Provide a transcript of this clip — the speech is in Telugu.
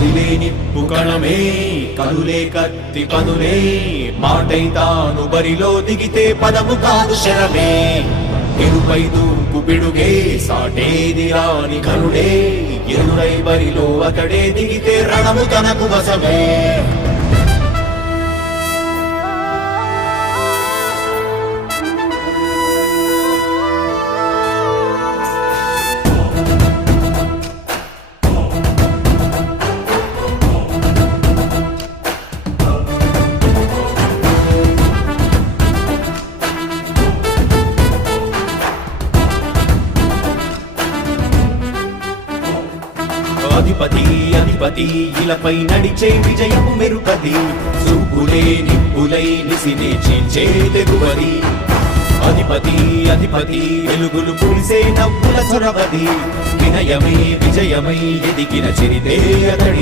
కదిలే నిప్పు కణమే కనులే కత్తి పదులే మాటై తాను బరిలో దిగితే పదము కాదు శరమే ఎరుపై దూకు పిడుగే సాటేది రాని కనుడే ఎదురై బరిలో అతడే దిగితే రణము తనకు వశమే అధిపతి అధిపతి ఇలపై నడిచే విజయము మెరుపది చూపులే నిప్పులై నిసినే చీల్చే తెగువది అధిపతి అధిపతి వెలుగులు పులిసే నవ్వుల చొరవది వినయమై విజయమై ఎదిగిన చిరితే అతడి